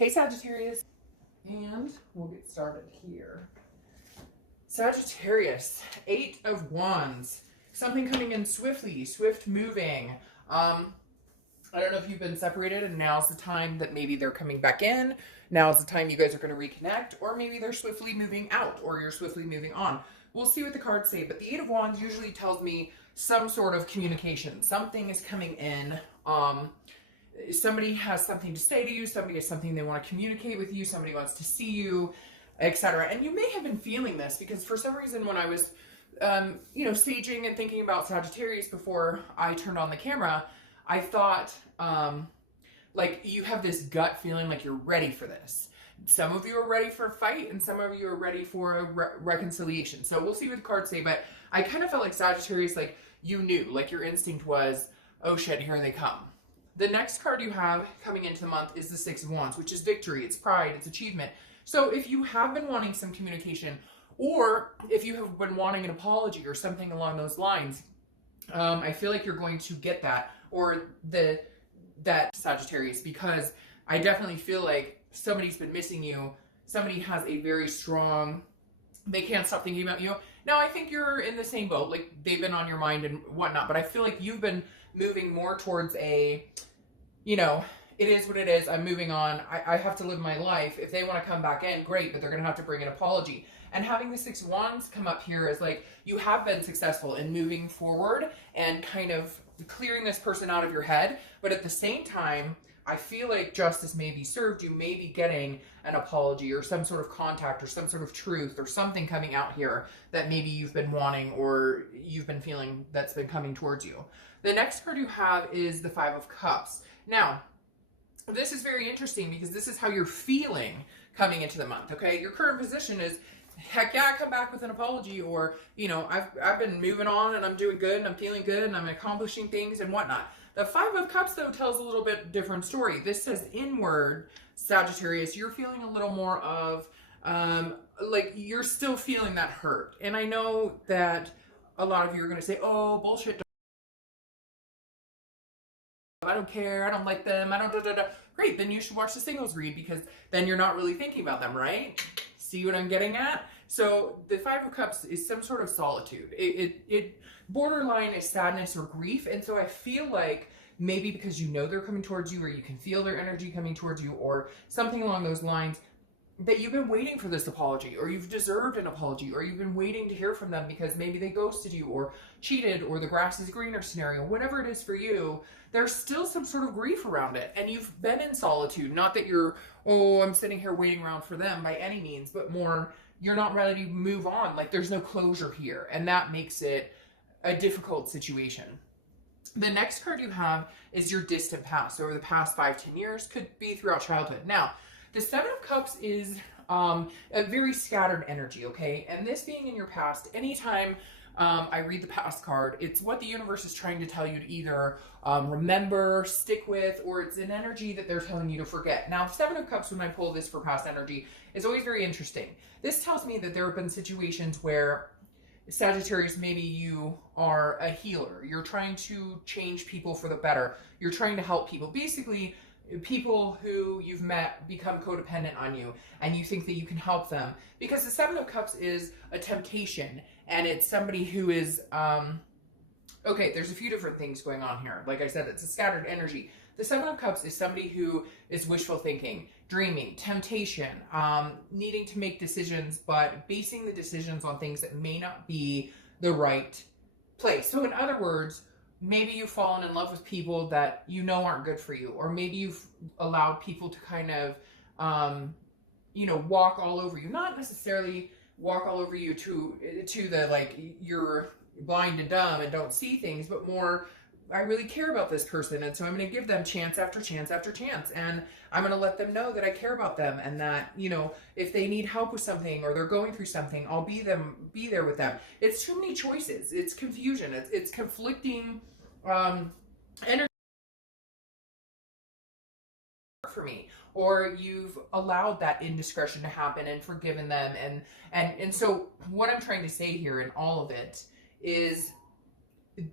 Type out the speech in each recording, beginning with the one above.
Hey Sagittarius, and we'll get started here. Sagittarius, Eight of Wands, something coming in swiftly, swift moving. I don't know if you've been separated and now's the time that maybe they're coming back in. Now's the time you guys are going to reconnect, or maybe they're swiftly moving out, or you're swiftly moving on. We'll see what the cards say, but the Eight of Wands usually tells me some sort of communication. Something is coming in. Somebody has something to say to you, somebody has something they want to communicate with you, somebody wants to see you, etc. And you may have been feeling this because for some reason when I was, staging and thinking about Sagittarius before I turned on the camera, I thought, like you have this gut feeling like you're ready for this. Some of you are ready for a fight and some of you are ready for a reconciliation. So we'll see what the cards say, but I kind of felt like Sagittarius, like you knew, like your instinct was, oh shit, here they come. The next card you have coming into the month is the Six of Wands, which is victory, it's pride, it's achievement. So if you have been wanting some communication, or if you have been wanting an apology or something along those lines, I feel like you're going to get that, or that Sagittarius, because I definitely feel like somebody's been missing you. Somebody has a very strong, they can't stop thinking about you. Now, I think you're in the same boat, like they've been on your mind and whatnot, but I feel like you've been moving more towards a, it is what it is. I'm moving on. I have to live my life. If they want to come back in, great, but they're going to have to bring an apology. And having the Six of Wands come up here is like, you have been successful in moving forward and kind of clearing this person out of your head. But at the same time, I feel like justice may be served. You may be getting an apology or some sort of contact or some sort of truth or something coming out here that maybe you've been wanting or you've been feeling that's been coming towards you. The next card you have is the Five of Cups. Now, this is very interesting because this is how you're feeling coming into the month, okay? Your current position is, heck yeah, come back with an apology, or, I've been moving on and I'm doing good and I'm feeling good and I'm accomplishing things and whatnot. The Five of Cups, though, tells a little bit different story. This says inward, Sagittarius, you're feeling a little more of, like you're still feeling that hurt. And I know that a lot of you are going to say, oh, bullshit. I don't care, I don't like them, I don't da-da-da. Great, then you should watch the singles read because then you're not really thinking about them, right? See what I'm getting at? So the Five of Cups is some sort of solitude. It borderline is sadness or grief. And so I feel like maybe because you know they're coming towards you or you can feel their energy coming towards you or something along those lines, that you've been waiting for this apology, or you've deserved an apology, or you've been waiting to hear from them because maybe they ghosted you or cheated or the grass is greener scenario, whatever it is for you, there's still some sort of grief around it. And you've been in solitude. Not that you're, oh, I'm sitting here waiting around for them by any means, but more, you're not ready to move on. Like there's no closure here. And that makes it a difficult situation. The next card you have is your distant past. Over the past 5-10 years, could be throughout childhood. Now, the Seven of Cups is a very scattered energy, okay? And this being in your past, anytime I read the past card, it's what the universe is trying to tell you to either remember, stick with, or it's an energy that they're telling you to forget. Now, Seven of Cups, when I pull this for past energy, is always very interesting. This tells me that there have been situations where Sagittarius, maybe you are a healer. You're trying to change people for the better. You're trying to help people. Basically, people who you've met become codependent on you and you think that you can help them, because the Seven of Cups is a temptation and it's somebody who is okay, there's a few different things going on here. Like I said, it's a scattered energy. The Seven of Cups is somebody who is wishful thinking, dreaming, temptation, needing to make decisions, but basing the decisions on things that may not be the right place. So in other words, maybe you've fallen in love with people that you know aren't good for you, or maybe you've allowed people to kind of, walk all over you. Not necessarily walk all over you to the, like, you're blind and dumb and don't see things, but more, I really care about this person, and so I'm going to give them chance after chance after chance, and I'm going to let them know that I care about them, and that, if they need help with something or they're going through something, I'll be there with them. It's too many choices. It's confusion. It's conflicting energy for me. Or you've allowed that indiscretion to happen and forgiven them, and so what I'm trying to say here in all of it is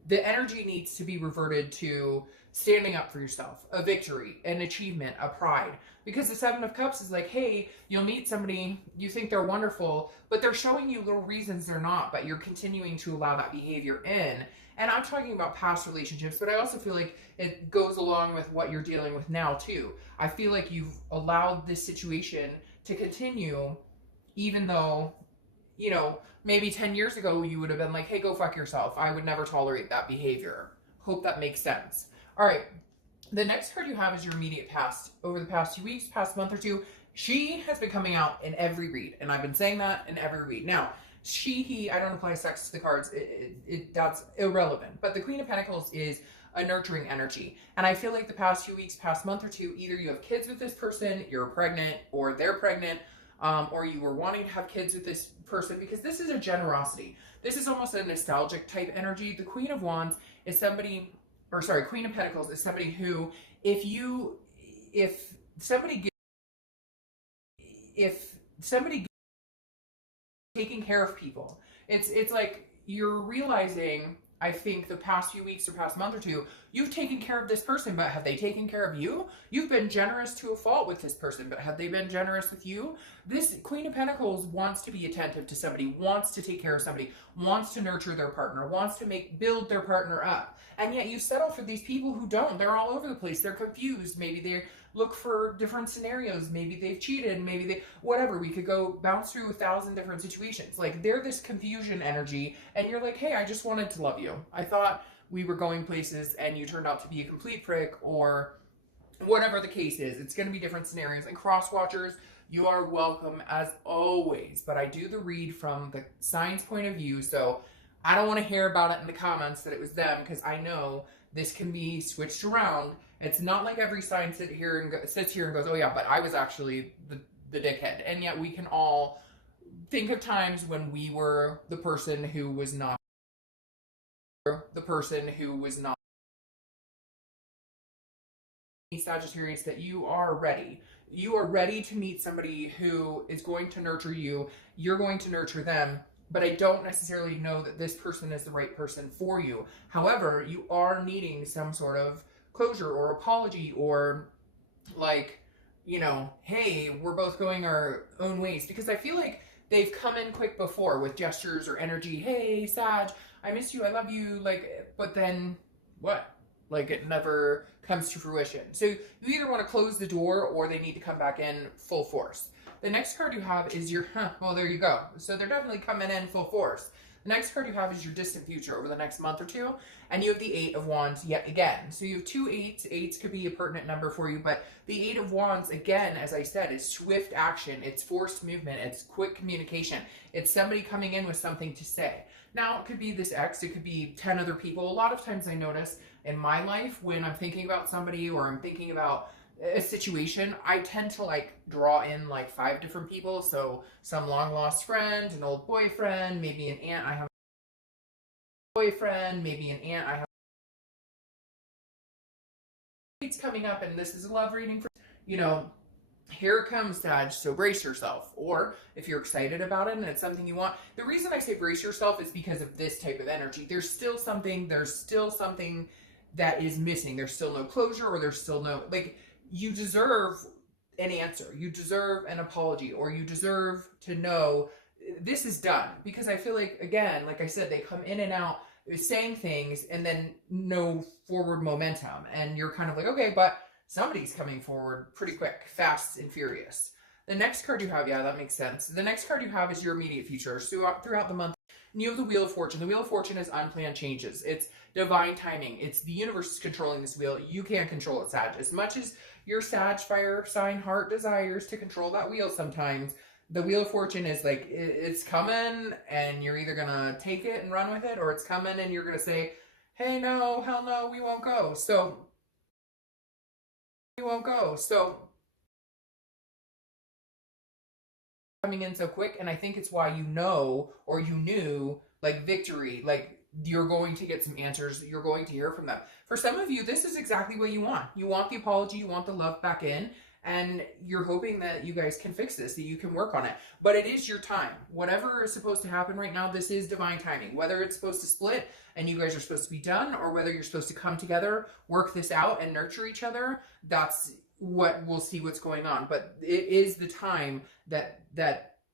the energy needs to be reverted to standing up for yourself, a victory, an achievement, a pride. Because the Seven of Cups is like, hey, you'll meet somebody, you think they're wonderful, but they're showing you little reasons they're not, but you're continuing to allow that behavior in. And I'm talking about past relationships, but I also feel like it goes along with what you're dealing with now too. I feel like you've allowed this situation to continue, even though, you know, maybe 10 years ago you would have been like, hey, go fuck yourself. I would never tolerate that behavior. Hope that makes sense. All right. The next card you have is your immediate past. Over the past 2 weeks, past month or two, she has been coming out in every read. And I've been saying that in every read. Now, he, I don't apply sex to the cards. That's irrelevant. But the Queen of Pentacles is a nurturing energy. And I feel like the past few weeks, past month or two, either you have kids with this person, you're pregnant, or they're pregnant, or you were wanting to have kids with this person, because this is a generosity. This is almost a nostalgic type energy. The Queen of Wands is somebody, or sorry, Queen of Pentacles is somebody who, if somebody taking care of people, it's like you're realizing, I think the past few weeks or past month or two, you've taken care of this person, but have they taken care of you? You've been generous to a fault with this person, but have they been generous with you? This Queen of Pentacles wants to be attentive to somebody, wants to take care of somebody, wants to nurture their partner, wants to build their partner up. And yet you settle for these people who don't. They're all over the place. They're confused. Maybe they look for different scenarios. Maybe they've cheated. Maybe whatever. We could go bounce through 1,000 different situations. Like, they're this confusion energy, and you're like, hey, I just wanted to love you. I thought we were going places, and you turned out to be a complete prick, or whatever the case is. It's going to be different scenarios. And cross watchers, you are welcome as always. But I do the read from the sign's point of view, so I don't want to hear about it in the comments that it was them, because I know this can be switched around. It's not like every sign sits here and goes, oh yeah, but I was actually the dickhead. And yet we can all think of times when we were the person who was not Sagittarius, that you are ready. You are ready to meet somebody who is going to nurture you. You're going to nurture them. But I don't necessarily know that this person is the right person for you. However, you are needing some sort of closure or apology, or like, you know, hey, we're both going our own ways. Because I feel like they've come in quick before with gestures or energy. Hey, Sag, I miss you, I love you. Like, but then what? Like, it never comes to fruition. So you either want to close the door, or they need to come back in full force. The next card you have is your, well, there you go. So they're definitely coming in full force. The next card you have is your distant future over the next month or two. And you have the Eight of Wands yet again. So you have two eights. Eights could be a pertinent number for you. But the Eight of Wands, again, as I said, is swift action. It's forced movement. It's quick communication. It's somebody coming in with something to say. Now, it could be this ex. It could be 10 other people. A lot of times I notice in my life when I'm thinking about somebody, or I'm thinking about a situation, I tend to like draw in like 5 different people. So some long lost friend, an old boyfriend, maybe an aunt I have a boyfriend, maybe an aunt I have. It's coming up, and this is a love reading for, you know, here it comes, Sag, so brace yourself. Or if you're excited about it and it's something you want. The reason I say brace yourself is because of this type of energy. There's still something that is missing. There's still no closure, or there's still no, like, you deserve an answer. You deserve an apology, or you deserve to know this is done. Because I feel like, again, like I said, they come in and out saying things and then no forward momentum. And you're kind of like, okay, but somebody's coming forward pretty quick, fast and furious. The next card you have, yeah, that makes sense. The next card you have is your immediate future. So throughout the month, you have the Wheel of Fortune. The Wheel of Fortune is unplanned changes. It's divine timing. It's the universe is controlling this wheel. You can't control it, Sag. As much as your Sag fire sign heart desires to control that wheel sometimes, the Wheel of Fortune is like, it's coming, and you're either going to take it and run with it, or it's coming and you're going to say, hey, no, hell no, we won't go. So coming in so quick, and I think it's why you know, or you knew, like, victory, like, you're going to get some answers, you're going to hear from them. For some of you, this is exactly what you want. You want the apology, you want the love back in, and you're hoping that you guys can fix this, that you can work on it. But it is your time. Whatever is supposed to happen right now, this is divine timing. Whether it's supposed to split and you guys are supposed to be done, or whether you're supposed to come together, work this out, and nurture each other, that's what we'll see what's going on. But it is the time that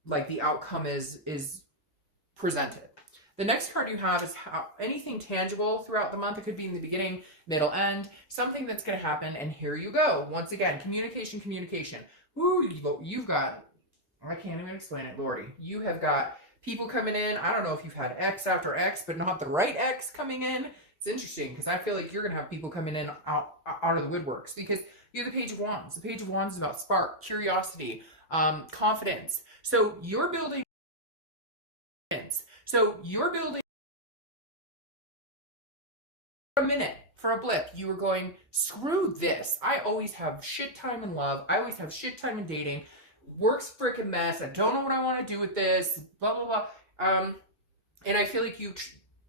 like the outcome is presented. The next card you have is how anything tangible throughout the month. It could be in the beginning, middle, end, something that's going to happen. And here you go. Once again, communication. Woo, you've got, I can't even explain it, Lordy. You have got people coming in. I don't know if you've had X after X, but not the right X coming in. It's interesting because I feel like you're going to have people coming in out of the woodworks, because you're the Page of Wands. The Page of Wands is about spark, curiosity, confidence. So you're building for a minute, for a blip, you were going, screw this. I always have shit time in love. I always have shit time in dating. Work's freaking mess. I don't know what I want to do with this, blah, blah, blah. And I feel like you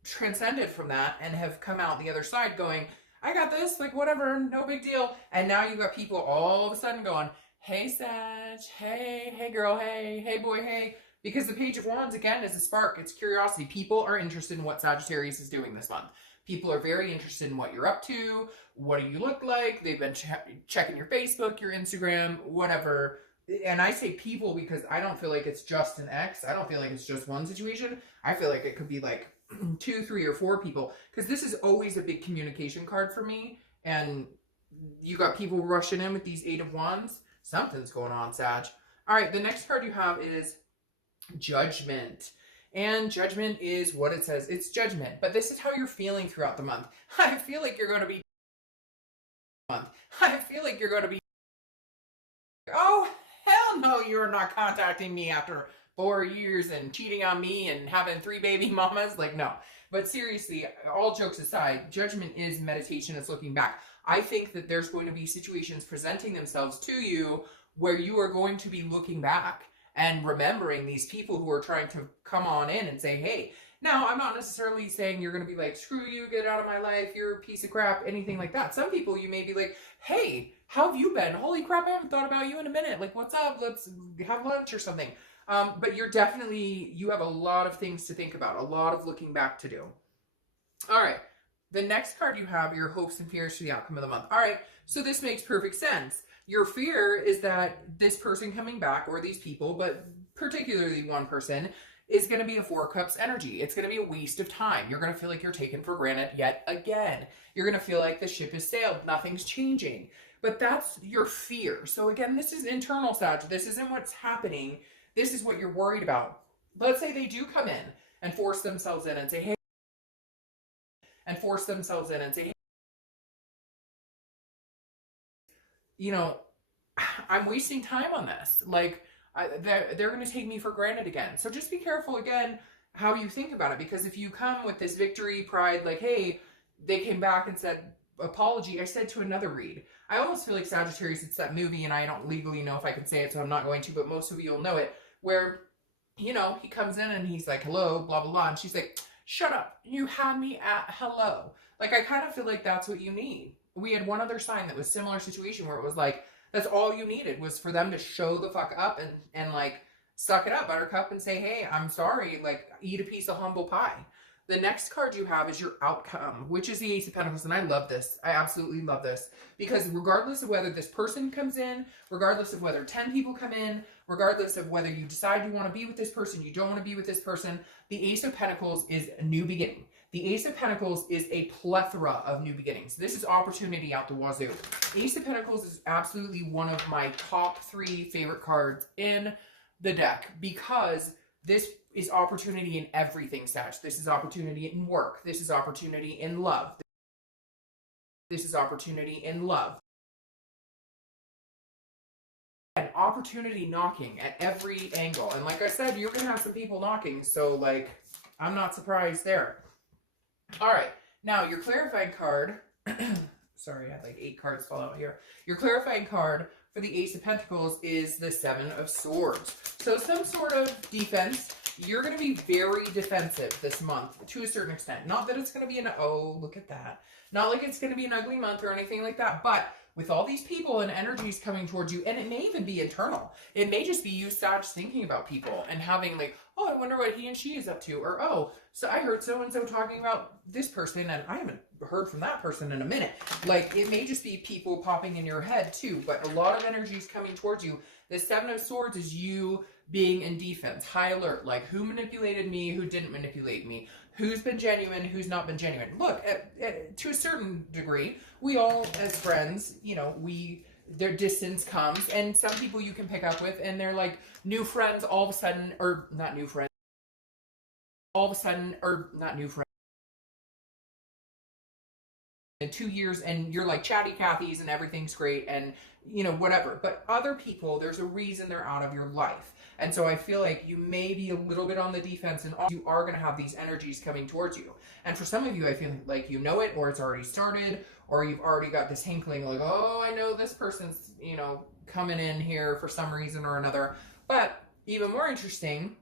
transcended from that and have come out the other side going, I got this, like whatever, no big deal. And now you've got people all of a sudden going, hey, Sag, hey girl, hey boy, hey. Because the Page of Wands, again, is a spark. It's curiosity. People are interested in what Sagittarius is doing this month. People are very interested in what you're up to. What do you look like? They've been checking your Facebook, your Instagram, whatever. And I say people because I don't feel like it's just an X. I don't feel like it's just one situation. I feel like it could be like 2, 3, or 4 people. Because this is always a big communication card for me. And you got people rushing in with these 8 of Wands. Something's going on, Sag. All right, the next card you have is Judgment. And Judgment is what it says. It's judgment. But this is how you're feeling throughout the month. I feel like you're going to be oh, hell no, you're not contacting me after 4 years and cheating on me and having 3 baby mamas. Like, no. But seriously, all jokes aside, judgment is meditation. It's looking back. I think that there's going to be situations presenting themselves to you where you are going to be looking back and remembering these people who are trying to come on in and say, hey, now I'm not necessarily saying you're going to be like, screw you, get out of my life, you're a piece of crap, anything like that. Some people you may be like, hey, how have you been? Holy crap, I haven't thought about you in a minute. Like, what's up? Let's have lunch or something. But you have a lot of things to think about, a lot of looking back to do. All right. The next card you have, your hopes and fears for the outcome of the month. All right. So this makes perfect sense. Your fear is that this person coming back, or these people, but particularly one person, is going to be a 4 cups energy. It's going to be a waste of time. You're going to feel like you're taken for granted yet again. You're going to feel like the ship has sailed. Nothing's changing. But that's your fear. So again, this is internal, Sag. This isn't what's happening. This is what you're worried about. Let's say they do come in and force themselves in and say, hey, you know, I'm wasting time on this. Like, they're going to take me for granted again. So just be careful, again, how you think about it. Because if you come with this victory, pride, like, hey, they came back and said, apology. I said to another read, I almost feel like Sagittarius, it's that movie, and I don't legally know if I can say it, so I'm not going to, but most of you will know it, where, you know, he comes in and he's like, hello, blah, blah, blah. And she's like, shut up. You had me at hello. Like, I kind of feel like that's what you need. We had one other sign that was similar situation where it was like, that's all you needed was for them to show the fuck up and like, suck it up, buttercup, and say, hey, I'm sorry, like, eat a piece of humble pie. The next card you have is your outcome, which is the Ace of Pentacles. And I love this. I absolutely love this. Because regardless of whether this person comes in, regardless of whether 10 people come in, regardless of whether you decide you want to be with this person, you don't want to be with this person, the Ace of Pentacles is a new beginning. The Ace of Pentacles is a plethora of new beginnings. This is opportunity out the wazoo. Ace of Pentacles is absolutely one of my top 3 favorite cards in the deck, because this is opportunity in everything, Sag. This is opportunity in work. This is opportunity in love. This is opportunity in love. And opportunity knocking at every angle. And like I said, you're going to have some people knocking. So, like, I'm not surprised there. All right. Now, your clarifying card. Sorry, I had like 8 cards fall out here. Your clarifying card for the Ace of Pentacles is the 7 of Swords. So some sort of defense. You're going to be very defensive this month to a certain extent. Not that it's going to be oh, look at that. Not like it's going to be an ugly month or anything like that. But with all these people and energies coming towards you, and it may even be internal. It may just be you, Sag, thinking about people and having like, oh, I wonder what he and she is up to, or oh, so I heard so-and-so talking about this person and I haven't heard from that person in a minute. Like, it may just be people popping in your head too, but a lot of energies coming towards you. The Seven of Swords is you being in defense, high alert, like who manipulated me, who didn't manipulate me, who's been genuine, who's not been genuine. Look, to a certain degree, we all as friends, you know, their distance comes, and some people you can pick up with, and they're like new friends all of a sudden, or not new friends, all of a sudden, or not new friends, in 2 years, and you're like chatty Cathy's and everything's great and you know whatever. But other people, there's a reason they're out of your life, and so I feel like you may be a little bit on the defense, and you are going to have these energies coming towards you. And for some of you, I feel like you know it, or it's already started, or you've already got this inkling like, oh, I know this person's, you know, coming in here for some reason or another. But even more interesting,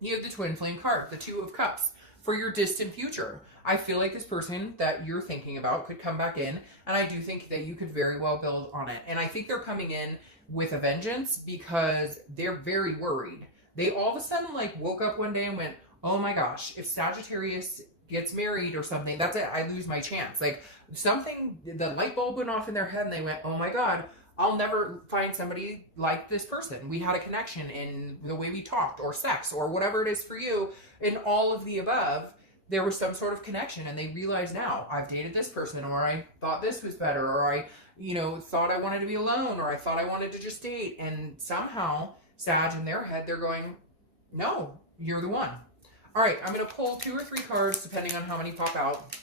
you have the twin flame card, the Two of Cups, for your distant future. I feel like this person that you're thinking about could come back in, and I do think that you could very well build on it. And I think they're coming in with a vengeance because they're very worried. They all of a sudden like woke up one day and went, oh my gosh, if Sagittarius gets married or something, that's it, I lose my chance. Like something, the light bulb went off in their head and they went, oh my God, I'll never find somebody like this person. We had a connection in the way we talked, or sex, or whatever it is for you. In all of the above, there was some sort of connection, and they realize now, I've dated this person, or I thought this was better, or I, you know, thought I wanted to be alone, or I thought I wanted to just date. And somehow, Sag, in their head, they're going, no, you're the one. All right, I'm going to pull 2 or 3 cards, depending on how many pop out,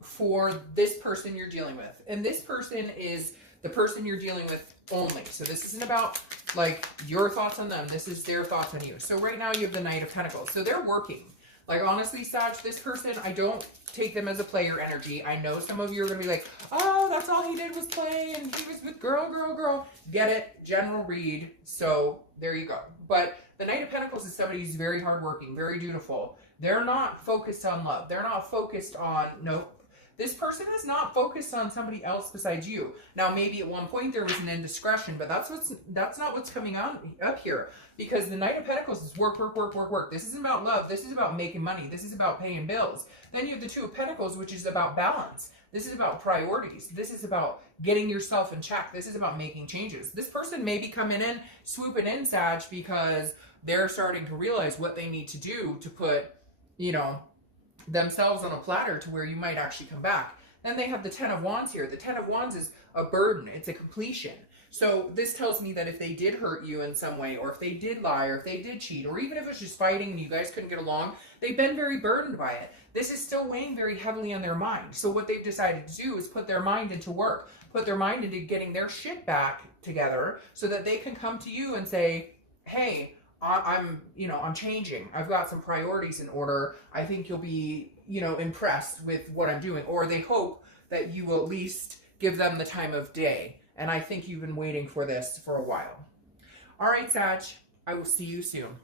for this person you're dealing with. And this person is the person you're dealing with only. So this isn't about like your thoughts on them. This is their thoughts on you. So right now you have the Knight of Pentacles. So they're working. Like honestly, Sag, this person, I don't take them as a player energy. I know some of you are going to be like, oh, that's all he did was play and he was with girl. Get it? General read. So there you go. But the Knight of Pentacles is somebody who's very hardworking, very dutiful. They're not focused on love. They're not focused on, nope. This person is not focused on somebody else besides you. Now, maybe at one point there was an indiscretion, but that's not what's coming on up here. Because the Knight of Pentacles is work. This isn't about love. This is about making money. This is about paying bills. Then you have the Two of Pentacles, which is about balance. This is about priorities. This is about getting yourself in check. This is about making changes. This person may be coming in, swooping in, Sag, because they're starting to realize what they need to do to put, you know, themselves on a platter to where you might actually come back. Then they have the Ten of Wands here. The Ten of Wands is a burden. It's a completion. So this tells me that if they did hurt you in some way, or if they did lie, or if they did cheat, or even if it's just fighting and you guys couldn't get along, they've been very burdened by it. This is still weighing very heavily on their mind. So what they've decided to do is put their mind into work, put their mind into getting their shit back together so that they can come to you and say, hey, I'm changing. I've got some priorities in order. I think you'll be, impressed with what I'm doing. Or they hope that you will at least give them the time of day. And I think you've been waiting for this for a while. All right, Sag, I will see you soon.